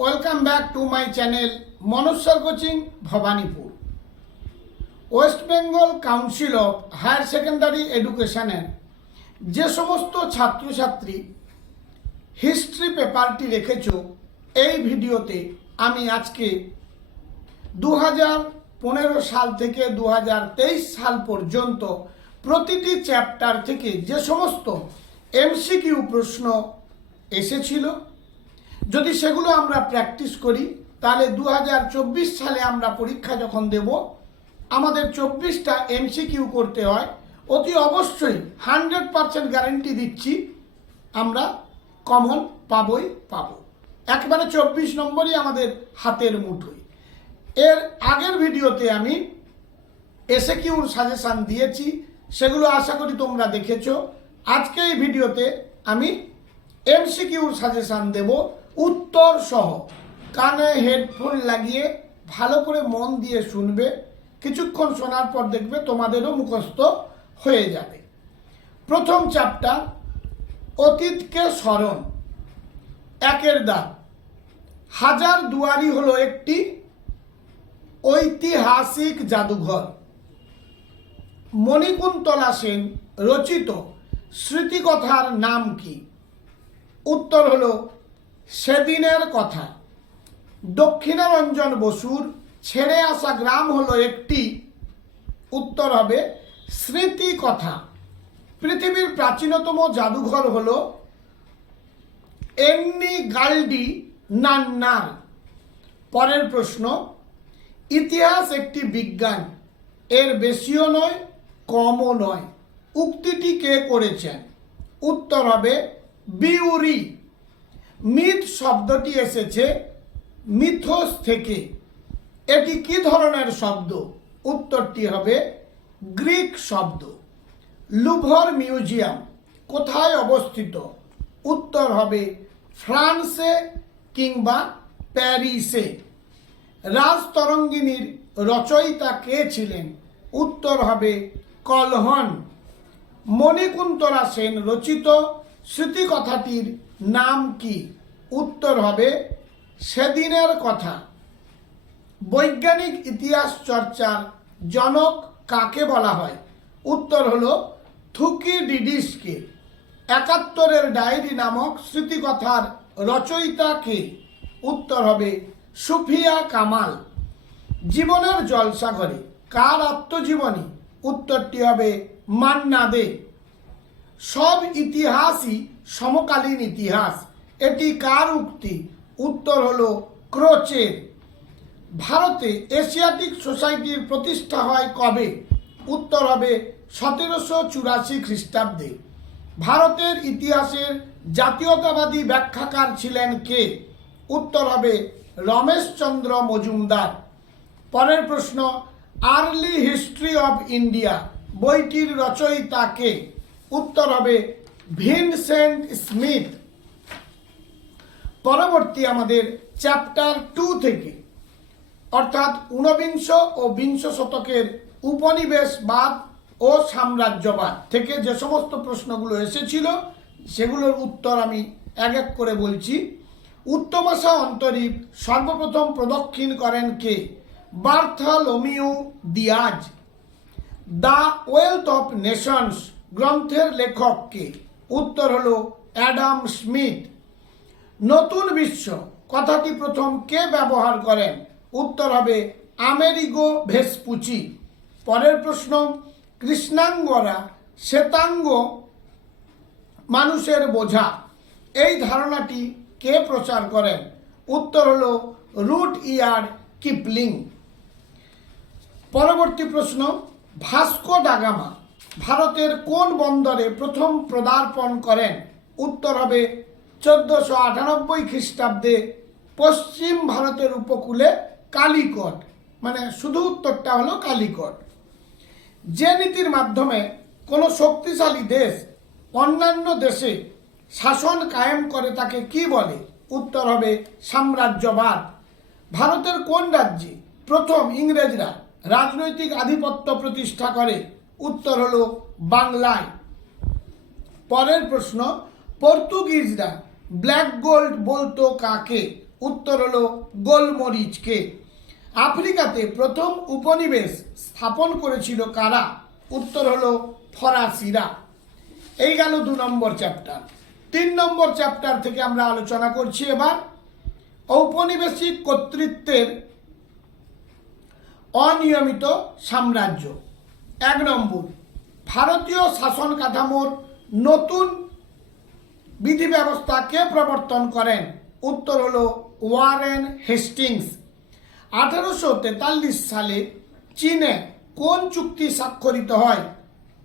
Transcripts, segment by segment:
Welcome back to my channel Manoj sir coaching Bhowanipore. West Bengal council of higher secondary এডুকেশনের যে সমস্ত ছাত্রছাত্রী হিস্ট্রি পেপারটি রেখেছ, এই ভিডিওতে আমি আজকে 2015 সাল থেকে 2023 সাল পর্যন্ত প্রতিটি চ্যাপ্টার থেকে যে সমস্ত এমসিকিউ প্রশ্ন এসেছিল, যদি সেগুলো আমরা প্র্যাকটিস করি তাহলে 2024 সালে আমরা পরীক্ষা যখন দেব, আমাদের 24টা এমসিকিউ করতে হয়, অতি অবশ্যই 100% গ্যারেন্টি দিচ্ছি আমরা কমন পাবই পাবো। একবারে 24 নম্বরই আমাদের হাতের মুঠোয়। এর আগের ভিডিওতে আমি এসএকিউর সাজেশান দিয়েছি, সেগুলো আশা করি তোমরা দেখেছো। আজকে এই ভিডিওতে আমি এমসিকিউর সাজেশান দেব উত্তর সহ। কানে হেডফোন লাগিয়ে ভালো করে মন দিয়ে শুনবে, কিছুক্ষণ শোনার পর দেখবে তোমাদেরও মুখস্থ হয়ে যাবে। প্রথম চ্যাপ্টার, অতীতকে স্মরণ। একের দাগ, হাজার দুয়ারি হলো একটি ঐতিহাসিক জাদুঘর। মণিকুন্তলা সেন রচিত স্মৃতিকথার নাম কি? উত্তর হলো সেদিনের কথা। দক্ষিণারঞ্জন বসুর ছেড়ে আসা গ্রাম হলো একটি, উত্তর হবে স্মৃতিকথা। পৃথিবীর প্রাচীনতম জাদুঘর হলো এন্নি গাল্ডি নান্নার। পরের প্রশ্ন, ইতিহাস একটি বিজ্ঞান, এর বেশিও নয় কমও নয়। উক্তিটি কে করেছেন? উত্তর হবে বিউরি। মিথ শব্দটি এসেছে মিথোস থেকে। এটি কি ধরনের শব্দ? উত্তরটি হবে গ্রিক শব্দ। লুভর মিউজিয়াম কোথায় অবস্থিত? উত্তর হবে ফ্রান্সে কিংবা প্যারিসে। রাজতরঙ্গিনীর রচয়িতা কে ছিলেন? উত্তর হবে কলহন। মণিকুন্তলা সেন রচিত স্মৃতিকথাটির নাম কি? উত্তর হবে সেদিনের কথা। বৈজ্ঞানিক ইতিহাস চর্চার জনক কাকে বলা হয়? উত্তর হলো থুকিডিডিসকে। 71-এর ডায়েরি নামক স্মৃতিকথার রচয়িতা কে? উত্তর হবে সুফিয়া কামাল। জীবনের জলসাঘরে কার আত্মজীবনী? উত্তরটি হবে মান্না দে। সব ইতিহাসই সমকালীন ইতিহাস, এটি কার উক্তি? উত্তর হলো ক্রোচের। ভারতে এশিয়াটিক সোসাইটির প্রতিষ্ঠা হয় কবে? উত্তর হবে 1784 খ্রিস্টাব্দে। ভারতের ইতিহাসের জাতীয়তাবাদী ব্যাখ্যাকার ছিলেন কে? উত্তর হবে রমেশচন্দ্র মজুমদার। পরের প্রশ্ন, আর্লি হিস্ট্রি অব ইন্ডিয়া বইটির রচয়িতা কে? উত্তর হবে ভিনসেন্ট স্মিথ। পরবর্তী আমাদের চ্যাপ্টার 2 থেকে, অর্থাৎ ঊনবিংশ ও বিংশ শতকের উপনিবেশবাদ ও সাম্রাজ্যবাদ থেকে যে সমস্ত প্রশ্নগুলো এসেছিল সেগুলোর উত্তর আমি এক এক করে বলছি। উত্তমাশা অন্তরীপ সর্বপ্রথম প্রদক্ষিণ করেন কে? Bartholomew Diaz. The wealth of nations গ্রন্থের লেখক কে? উত্তর হলো অ্যাডাম স্মিথ। নতুন বিশ্ব কথাটি প্রথম কে ব্যবহার করেন? উত্তর হবে আমেরিগো ভেসপুচি। পরের প্রশ্ন, কৃষ্ণাঙ্গরা শ্বেতাঙ্গ মানুষের বোঝা, এই ধারণাটি কে প্রচার করেন? উত্তর হলো রুট ইয়ার্ড কিপলিং। পরবর্তী প্রশ্ন, ভাস্কো ডা গামা ভারতের কোন বন্দরে প্রথম পদার্পণ করেন? উত্তর হবে 1498 খ্রিস্টাব্দে পশ্চিম ভারতের উপকূলে কালিকট, মানে শুধু উত্তরটা হলো কালিকট। যে নীতির মাধ্যমে কোনো শক্তিশালী দেশ অন্যান্য দেশে শাসন কায়েম করে তাকে কি বলে? উত্তর হবে সাম্রাজ্যবাদ। ভারতের কোন রাজ্যে প্রথম ইংরেজরা রাজনৈতিক আধিপত্য প্রতিষ্ঠা করে? উত্তর হলো বাংলায়। পরের প্রশ্ন, পর্তুগিজরা ব্ল্যাক গোল্ড বলতো কাকে? উত্তর হলো গোলমরিচকে। আফ্রিকাতে প্রথম উপনিবেশ স্থাপন করেছিল কারা? উত্তর হলো ফরাসিরা। এই গেল 2 নম্বর চ্যাপ্টার। 3 নম্বর চ্যাপ্টার থেকে আমরা আলোচনা করছি এবার ঔপনিবেশিক কর্তৃত্বের অনিয়মিত সাম্রাজ্য। 1 নম্বর, ভারতীয় শাসন কাঠামোর নতুন বিধি ব্যবস্থা কে প্রবর্তন করেন? উত্তর হলো ওয়ারেন হেস্টিংস। 1843 সালে চীনে কোন চুক্তি স্বাক্ষরিত হয়?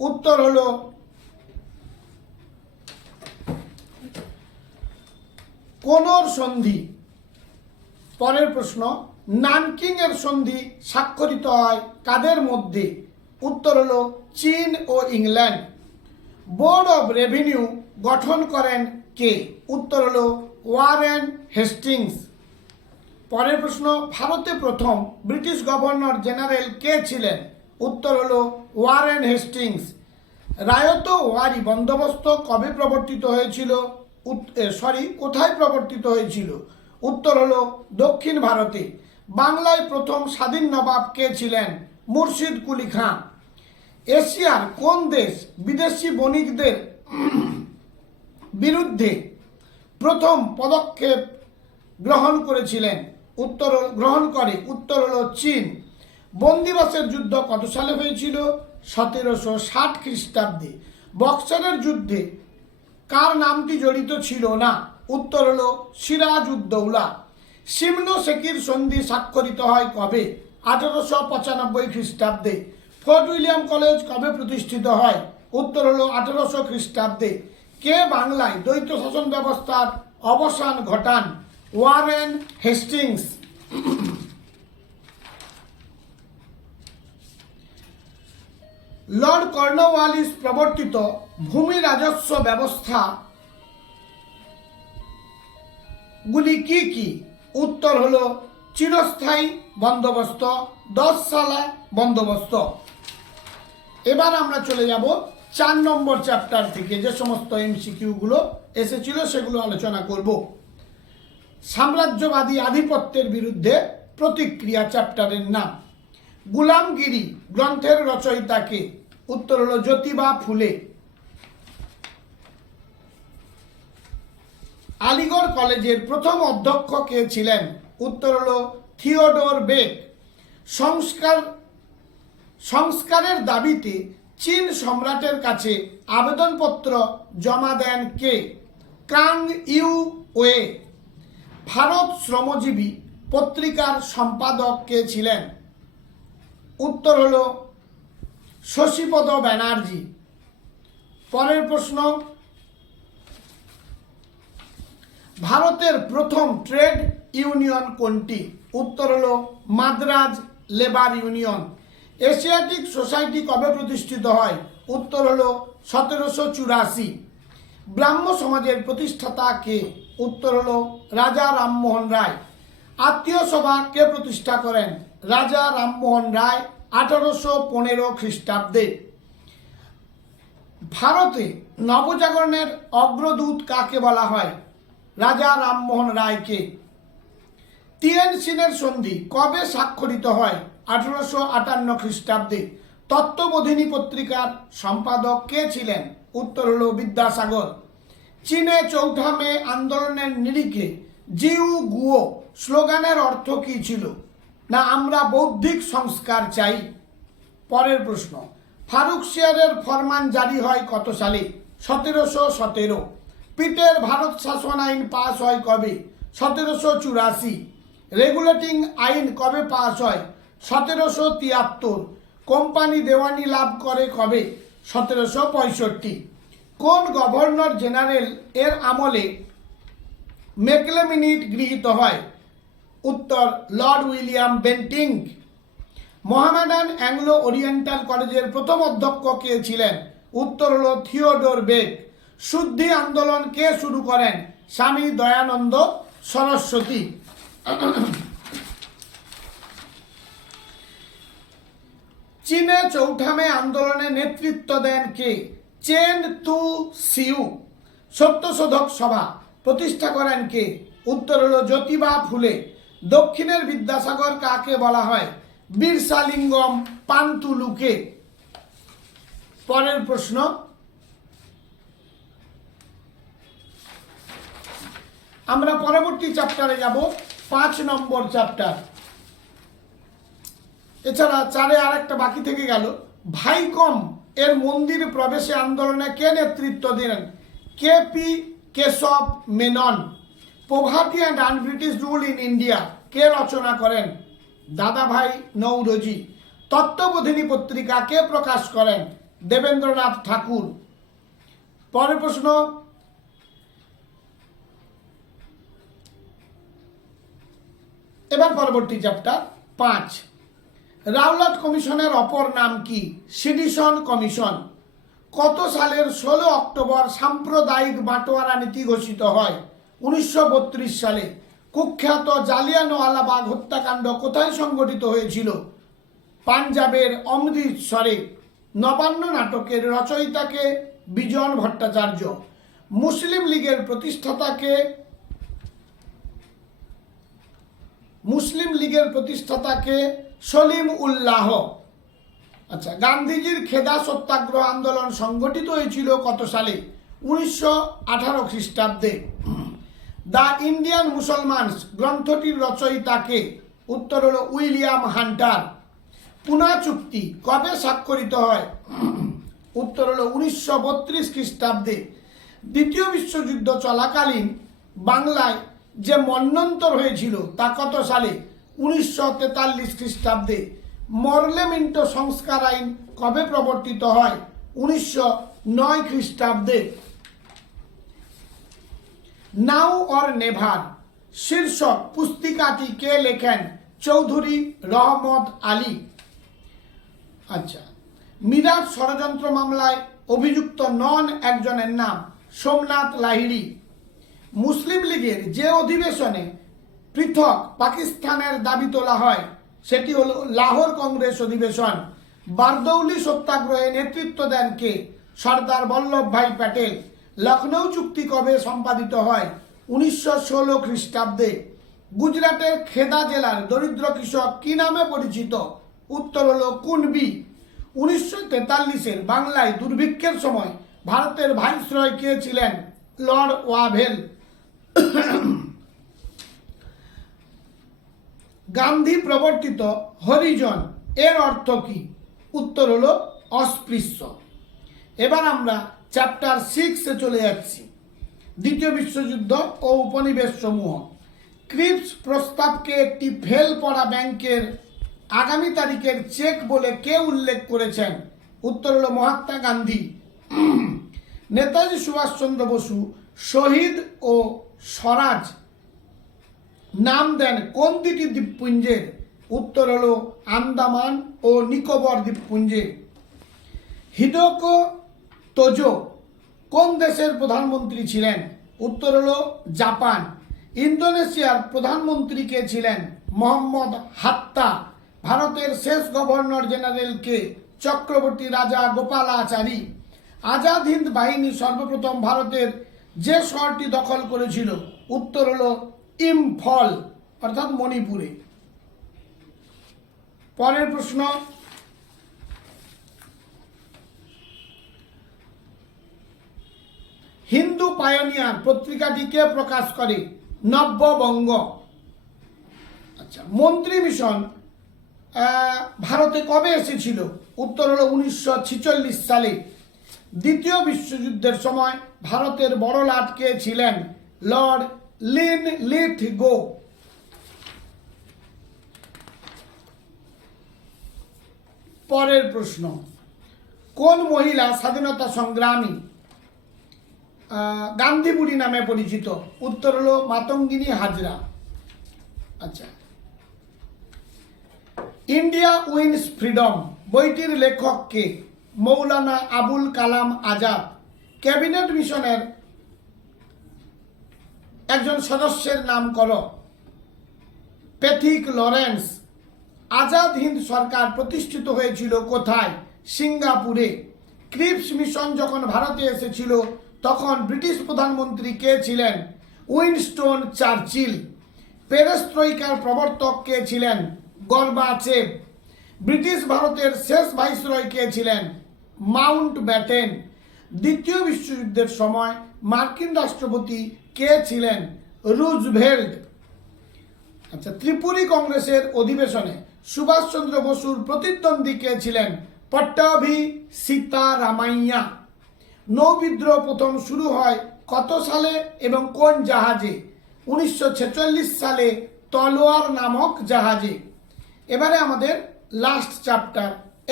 উত্তর হলো কোনোর সন্ধি। পরের প্রশ্ন, নানকিং এর সন্ধি স্বাক্ষরিত হয় কাদের মধ্যে? উত্তর হলো চীন ও ইংল্যান্ড। বোর্ড অব রেভিনিউ গঠন করেন কে? উত্তর হলো ওয়ারেন হেস্টিংস। পরের প্রশ্ন, ভারতে প্রথম ব্রিটিশ গভর্নর জেনারেল কে ছিলেন? উত্তর হলো ওয়ারেন হেস্টিংস। রায়ত ওয়ারি বন্দোবস্ত কবে প্রবর্তিত হয়েছিল? কোথায় প্রবর্তিত হয়েছিল? উত্তর হলো দক্ষিণ ভারতে। বাংলায় প্রথম স্বাধীন নবাব কে ছিলেন? মুর্শিদ কুলি খান। এশিয়ার কোন দেশ বিদেশি বণিকদের বিরুদ্ধে প্রথম পদক্ষেপ গ্রহণ করে? উত্তর হলো চীন। বন্দিবাসের যুদ্ধ কত সালে হয়েছিল? 1760 খ্রিস্টাব্দে। বক্সারের যুদ্ধে কার নামটি জড়িত ছিল না? উত্তর হলো সিরাজউদ্দৌলা। সিমনো সেকির সন্ধি স্বাক্ষরিত হয় কবে? 1895 খ্রিস্টাব্দে। ফোর্ট উইলিয়াম কলেজ কবে প্রতিষ্ঠিত হয়? উত্তর হলো 1800 খ্রিস্টাব্দে। কে বাংলায় দ্বৈত শাসন ব্যবস্থার অবসান ঘটান? Warren Hastings. লর্ড কর্নওয়ালিস প্রবর্তিত ভূমি রাজস্ব ব্যবস্থা গুলি কি কি? উত্তর হলো চিরস্থায়ী বন্দোবস্ত, 10 সালা বন্দোবস্ত। এবার আমরা চলে যাব 4 নম্বর চ্যাপ্টার থেকে যে সমস্ত এমসিকিউ গুলো এসেছিল সেগুলো আলোচনা করব। সাম্রাজ্যবাদী আধিপত্যের বিরুদ্ধে প্রতিক্রিয়া চ্যাপ্টারের নাম। গুলামগিরি গ্রন্থের রচয়িতাকে? উত্তর হলো জ্যোতিবা ফুলে। আলিগড় কলেজের প্রথম অধ্যক্ষ কে ছিলেন? উত্তর হলো থিওডোর বেক। সংস্কারের দাবিতে চীন সম্রাটের কাছে আবেদনপত্র জমা দেন কে? Kang you way. ভারত শ্রমজীবী পত্রিকার সম্পাদক কে ছিলেন? উত্তর হলো শশীপদ ব্যানার্জি। পরের প্রশ্ন, ভারতের প্রথম ট্রেড ইউনিয়ন কোনটি? উত্তর হলো Madras labour union. Asiatic society কবে প্রতিষ্ঠিত হয়? উত্তর হলো 1784। ব্রাহ্ম সমাজের প্রতিষ্ঠাতা কে? উত্তর হলো রাজা রামমোহন রায়। আত্মীয় সভা কে প্রতিষ্ঠা করেন? রাজা রামমোহন রায় 1815 খ্রিস্টাব্দে। ভারতে নবজাগরণের অগ্রদূত কাকে বলা হয়? রাজা রামমোহন রায়কে। টিয়েনসিনের সন্ধি কবে স্বাক্ষরিত হয়? 1858 খ্রিস্টাব্দে। তত্ত্ববোধিনী পত্রিকার সম্পাদক কে ছিলেন? উত্তর হলো বিদ্যাসাগর। চীনে 4 মে আন্দোলনের নিরিখে জিউ গুয়ো স্লোগানের অর্থ কি ছিল? না আমরা বৌদ্ধিক সংস্কার চাই। পরের প্রশ্ন, ফারুকশিয়ারের ফরমান জারি হয় কত সালে? 1717। পিটের ভারত শাসন আইন পাস হয় কবে? 1784। রেগুলেটিং আইন কবে পাস হয়? 1773। কোম্পানি দেওয়ানি লাভ করে কবে? 1765। কোন গভর্নর জেনারেল এর আমলে মেকলেমিনিট গৃহীত হয়? উত্তর Lord William Bentinck. Mohammedan Anglo oriental কলেজের প্রথম অধ্যক্ষ কে ছিলেন? উত্তর হলো থিওডোর বেক। শুদ্ধি আন্দোলন কে শুরু করেন? স্বামী দয়ানন্দ সরস্বতী। চীনে 4 মে আন্দোলনে নেতৃত্ব দেন কে? চেন তু সিউ। সত্যশোধক সভা প্রতিষ্ঠা করেন কে? উত্তর হলো জ্যোতিবা ফুলে। দক্ষিণের বিদ্যাসাগর কাকে বলা হয়? বীরসালিঙ্গম পান্তুলুকে। পরের প্রশ্ন, আমরা পরবর্তী চ্যাপ্টারে যাব, 5 নম্বর চ্যাপ্টার। এছাড়া 4-এ আর একটা বাকি থেকে গেল। ভাইকম এর মন্দির প্রবেশে আন্দোলনে কে নেতৃত্ব দিলেন? KP Keshava Menon. Poverty and unbritish rule in India কে রচনা করেন? দাদাভাই নৌরোজি। তত্ত্ববোধিনী পত্রিকা কে প্রকাশ করেন? দেবেন্দ্রনাথ ঠাকুর। পরের প্রশ্ন, এবার পরবর্তী চ্যাপ্টার 5। রাওলাট কমিশনের অপর নাম কি? Sedition commission. কত সালের 16 অক্টোবর সাম্প্রদায়িক বাটোয়ারা নীতি ঘোষিত হয়? 1932 সালে। কুখ্যাত জালিয়ানওয়ালাবাগ হত্যাকাণ্ড কোথায় সংঘটিত হয়েছিল? পাঞ্জাবের অমৃতসরে। নবান্ন নাটকের রচয়িতাকে? বিজন ভট্টাচার্য। মুসলিম লীগের প্রতিষ্ঠাতাকে? সলিম উল্লাহ। আচ্ছা, গান্ধীজির খেদা সত্যাগ্রহ আন্দোলন সংগঠিত হয়েছিল কত সালে? 1918 খ্রিস্টাব্দে। দ্য ইন্ডিয়ান মুসলমানস গ্রন্থটির রচয়িতাকে? উত্তর হলো উইলিয়াম হান্টার। পুনা চুক্তি কবে স্বাক্ষরিত হয়? উত্তর হলো 1932 খ্রিস্টাব্দে। দ্বিতীয় বিশ্বযুদ্ধ চলাকালীন বাংলায় যে মন্বন্তর হয়েছিল তা কত সালে? 1943 খ্রিস্টাব্দে। মরলেমিন্টো সংস্কার আইন কবে প্রবর্তিত হয়? 1909 খ্রিস্টাব্দে। নাও অর নেভার শীর্ষক পুস্তিকাটি কে লেখেন? চৌধুরী রহমত আলী। আচ্ছা, মিরাট ষড়যন্ত্র মামলায় অভিযুক্ত নন একজনের নাম? সোমনাথ লাহিড়ী। মুসলিম লীগের যে অধিবেশনে পৃথক পাকিস্তানের দাবি তোলা হয় সেটি হলো লাহোর কংগ্রেস অধিবেশন। বারদৌলি সত্যাগ্রহে নেতৃত্ব দেন কে? সর্দার বল্লভভাই প্যাটেল। লখনৌ চুক্তি কবে সম্পাদিত হয়? 1916 খ্রিস্টাব্দে। গুজরাটের খেদা জেলার দরিদ্র কৃষক কি নামে পরিচিত? উত্তর হলো কুনবি। 1943-এর বাংলায় দুর্ভিক্ষের সময় ভারতের ভাইসরয় কে ছিলেন? Lord Wavell. গান্ধী প্রবর্তিত হরিজন এর অর্থ কি? উত্তর হলো অস্পৃশ্য। এবার আমরা চ্যাপ্টার 6-এ চলে যাচ্ছি। দ্বিতীয় বিশ্বযুদ্ধ ও উপনিবেশ সমূহ। ক্রিপস প্রস্তাবকে একটি ফেল পড়া ব্যাংকের আগামী তারিখের চেক বলে কে উল্লেখ করেছেন? উত্তর হলো মহাত্মা গান্ধী। নেতাজি সুভাষচন্দ্র বসু শহীদ ও স্বরাজ নাম দেন কোন দুটি দ্বীপপুঞ্জের? উত্তর হলো আন্দামান ও নিকোবর দ্বীপপুঞ্জে। হিডোকো তোজো কোন দেশের প্রধানমন্ত্রী ছিলেন? উত্তর হলো জাপান। ইন্দোনেশিয়ার প্রধানমন্ত্রী কে ছিলেন? মোহাম্মদ হাত্তা। ভারতের শেষ গভর্নর জেনারেল কে? চক্রবর্তী রাজা গোপালাচারী। আজাদ হিন্দ বাহিনী সর্বপ্রথম ভারতের যে শহরটি দখল করেছিল? উত্তর হলো ইম্ফল অর্থাৎ মণিপুরে। পরের প্রশ্ন, হিন্দু পায়োনিয়ার পত্রিকাটি কে প্রকাশ করে? নব্যবঙ্গ। আচ্ছা, মন্ত্রী মিশন ভারতে কবে এসেছিল? উত্তর হলো 1946 সালে। দ্বিতীয় বিশ্বযুদ্ধের সময় ভারতের বড় লাট কে ছিলেন? Lord Linlithgow. পরের প্রশ্ন, কোন মহিলা স্বাধীনতা সংগ্রামী গান্ধী বুড়ি নামে পরিচিত? উত্তর হলো মাতঙ্গিনী হাজরা। আচ্ছা, ইন্ডিয়া উইন্স ফ্রিডম বইটির লেখক কে? মৌলানা আবুল কালাম আজাদ। ক্যাবিনেট মিশনের একজন সদস্যের নাম করো? Pethick Lawrence. আজাদ হিন্দ সরকার প্রতিষ্ঠিত হয়েছিল কোথায়? সিঙ্গাপুরে। ক্রিপস মিশন যখন ভারতে এসেছিল তখন ব্রিটিশ প্রধানমন্ত্রী কে ছিলেন? Winston Churchill. পেরেস্ট্রোইকার প্রবর্তক কে ছিলেন? গর্বাচেভ। ব্রিটিশ ভারতের শেষ ভাইসরয় কে ছিলেন? Mount Batten. দ্বিতীয় বিশ্বযুদ্ধের সময় মার্কিন রাষ্ট্রপতি কে ছিলেন? রুজভেল্ট। আচ্ছা, ত্রিপুরী কংগ্রেসের অধিবেশনে সুভাষচন্দ্র বসুর প্রতিদ্বন্দ্বী কে ছিলেন? পট্টাভি সীতারামাইয়া। নৌবিদ্রোহ প্রথম শুরু হয় কত সালে এবং কোন জাহাজে? 1946 সালে তলোয়ার নামক জাহাজে। এবারে আমাদের লাস্ট চ্যাপ্টার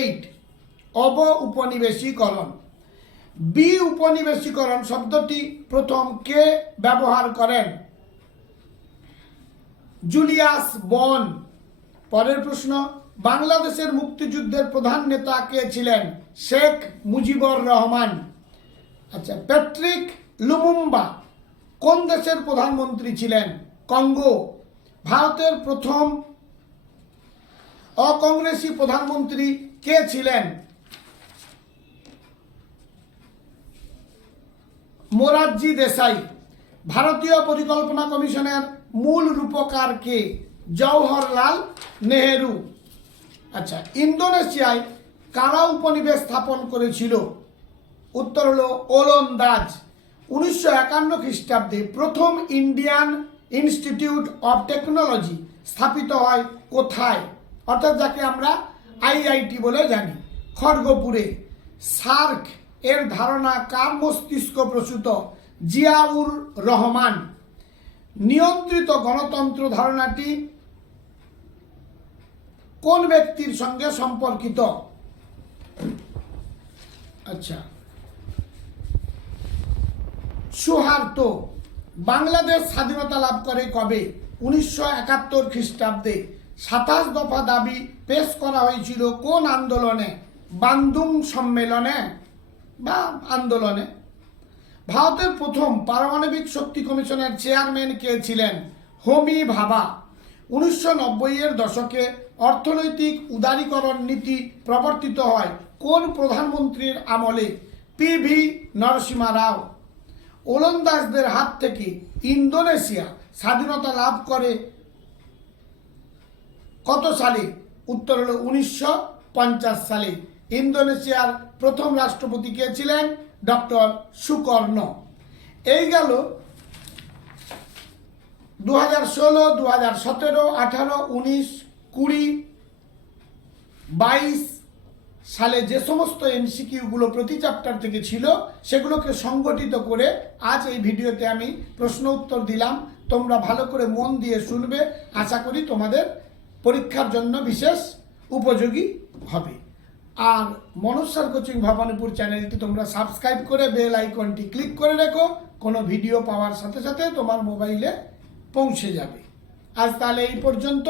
8, অব উপনিবেশীকরণ। বি উপনিবেশীকরণ শব্দটি প্রথম কে ব্যবহার করেন? জুলিয়াস বন। পরের প্রশ্ন, বাংলাদেশের মুক্তিযুদ্ধের প্রধান নেতা কে ছিলেন? শেখ মুজিবুর রহমান। আচ্ছা, প্যাট্রিক লুমুম্বা কোন দেশের প্রধানমন্ত্রী ছিলেন? কঙ্গো। ভারতের প্রথম অকংগ্রেসী প্রধানমন্ত্রী কে ছিলেন? মোরারজি দেশাই। ভারতীয় পরিকল্পনা কমিশনের মূল রূপকার কে? জওহরলাল নেহেরু। আচ্ছা, ইন্দোনেশিয়ায় কারা উপনিবেশ স্থাপন করেছিল? উত্তর হলো ওলন্দাজ। 1951 খ্রিস্টাব্দে প্রথম ইন্ডিয়ান ইনস্টিটিউট অফ টেকনোলজি স্থাপিত হয় কোথায়? অর্থাৎ যাকে আমরা আইআইটি বলে জানি, খড়গপুরে। সার্ক এর ধারণা কার মস্তিষ্ক প্রসূত? জিয়াউর রহমান। নিয়ন্ত্রিত গণতন্ত্র ধারণাটি কোন ব্যক্তির সঙ্গে সম্পর্কিত? আচ্ছা, সুহার্তো। বাংলাদেশ স্বাধীনতা লাভ করে কবে? 1971 খ্রিস্টাব্দে। 27 দফা দাবি পেশ করা হয়েছিল কোন আন্দোলনে? বান্দুং সম্মেলনে বা আন্দোলনে। ভারতের প্রথম পারমাণবিক শক্তি কমিশনের চেয়ারম্যান কে ছিলেন? হোমি ভাবা। 1990-এর দশকে অর্থনৈতিক উদারীকরণ নীতি প্রবর্তিত হয় কোন প্রধানমন্ত্রীর আমলে? পিভি নরসিমা রাও। ওলন্দাজদের হাত থেকে ইন্দোনেশিয়া স্বাধীনতা লাভ করে কত সালে? উত্তর হলো 1950 সালে। ইন্দোনেশিয়ার প্রথম রাষ্ট্রপতি কে ছিলেন? ডক্টর সুকর্ণ। এই গেল 2016, 2017, 18, 19, 20, 22 সালে যে সমস্ত এমসিকিউগুলো প্রতি চ্যাপ্টার থেকে ছিল সেগুলোকে সংগঠিত করে আজ এই ভিডিওতে আমি প্রশ্ন উত্তর দিলাম। তোমরা ভালো করে মন দিয়ে শুনবে, আশা করি তোমাদের পরীক্ষার জন্য বিশেষ উপযোগী হবে। আর মনোজ স্যার কোচিং ভবানীপুর চ্যানেলটি তোমরা সাবস্ক্রাইব করে বেল আইকনটি ক্লিক করে রেখো, কোনো ভিডিও পাওয়ার সাথে সাথে তোমার মোবাইলে পৌঁছে যাবে। আজ তাহলে এই পর্যন্ত।